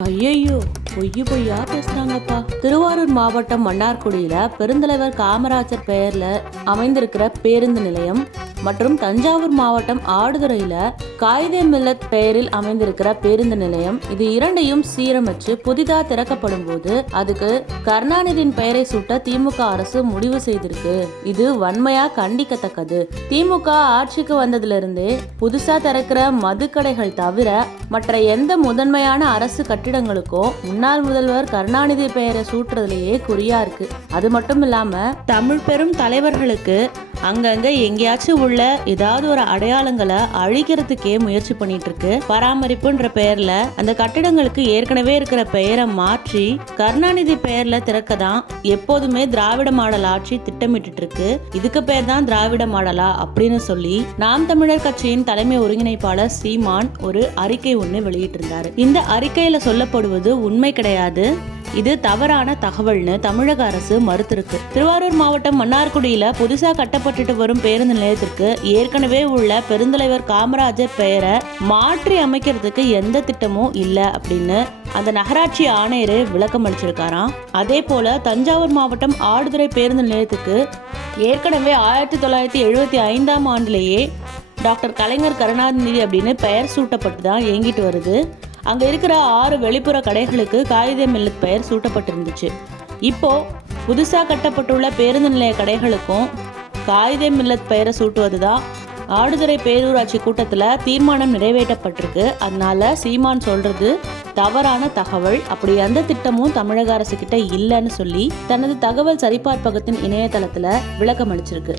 ஐயையோ, பொய்யா பேசுறாங்கப்பா. திருவாரூர் மாவட்டம் மன்னார்குடியில பெருந்தலைவர் காமராஜர் பெயர்ல அமைந்திருக்கிற பேருந்து நிலையம் மற்றும் தஞ்சாவூர் மாவட்டம் ஆடுதுறையில காயிதே மில்லத் பெயரில் அமைந்திருக்கிற பேருந்து நிலையம், இது இரண்டையும் சீரமைச்சு புதிதா திறக்கப்படும் போது அதுக்கு கருணாநிதியின் பெயரை சூட்ட திமுக அரசு முடிவு செய்திருக்கு. இது வன்மையா கண்டிக்கத்தக்கது. திமுக ஆட்சிக்கு வந்ததுல இருந்தே புதுசா திறக்கிற மதுக்கடைகள் தவிர மற்ற எந்த முதன்மையான அரசு கட்டிடங்களுக்கோ முன்னாள் முதல்வர் கருணாநிதி பெயரை சூட்டுறதுலயே குறியா இருக்கு. அது மட்டும் இல்லாம தமிழ் பெரும் தலைவர்களுக்கு அங்கங்க எங்கேயாச்சும் உள்ள ஏதாவது ஒரு அடையாளங்களை அழிக்கிறதுக்கே முயற்சி பண்ணிட்டு இருக்கு. பராமரிப்புன்ற பெயர்ல அந்த கட்டிடங்களுக்கு ஏற்கனவே இருக்கிற பெயரை மாற்றி கருணாநிதி பெயர்ல திறக்கதான் எப்போதுமே திராவிட மாடல் ஆட்சி திட்டமிட்டு இருக்கு. இதுக்கு பேர் தான் திராவிட மாடலா அப்படின்னு சொல்லி நாம் தமிழர் கட்சியின் தலைமை ஒருங்கிணைப்பாளர் சீமான் ஒரு அறிக்கை ஒண்ணு வெளியிட்டிருந்தாரு. இந்த அறிக்கையில சொல்லப்படுவது உண்மை கிடையாது, இது தவறான தகவல்னு தமிழக அரசு மறுத்திருக்கு. திருவாரூர் மாவட்டம் மன்னார்குடியில புதுசா கட்டப்பட்டு வரும் பேருந்து நிலையத்திற்கு ஏற்கனவே உள்ள பெருந்தலைவர் காமராஜர் பெயரை மாற்றி அமைக்கிறதுக்கு எந்த திட்டமும் இல்ல அப்படின்னு அந்த நகராட்சி ஆணையரே விளக்கம் அளிச்சிருக்காராம். அதே போல தஞ்சாவூர் மாவட்டம் ஆடுதுறை பேருந்து நிலையத்துக்கு ஏற்கனவே 1975ஆம் ஆண்டிலேயே டாக்டர் கலைஞர் கருணாநிதி அப்படின்னு பெயர் சூட்டப்பட்டு தான் இயங்கிட்டு வருது. அங்க இருக்கிற 6 வெளிப்புற கடைகளுக்கு காயிதே மில்லத் பெயர் சூட்டப்பட்டிருந்துச்சு. இப்போ புதுசா கட்டப்பட்டுள்ள பேருந்து நிலைய கடைகளுக்கும் காயிதே மில்லத் பெயரை சூட்டுவதுதான் ஆடுதுறை பேரூராட்சி கூட்டத்துல தீர்மானம் நிறைவேற்றப்பட்டிருக்கு. அதனால சீமான் சொல்றது தவறான தகவல், அப்படி எந்த திட்டமும் தமிழக அரசு கிட்ட இல்லைன்னு சொல்லி தனது தகவல் சரிபார்ப்பகத்தின் இணையதளத்துல விளக்கம் அளிச்சிருக்கு.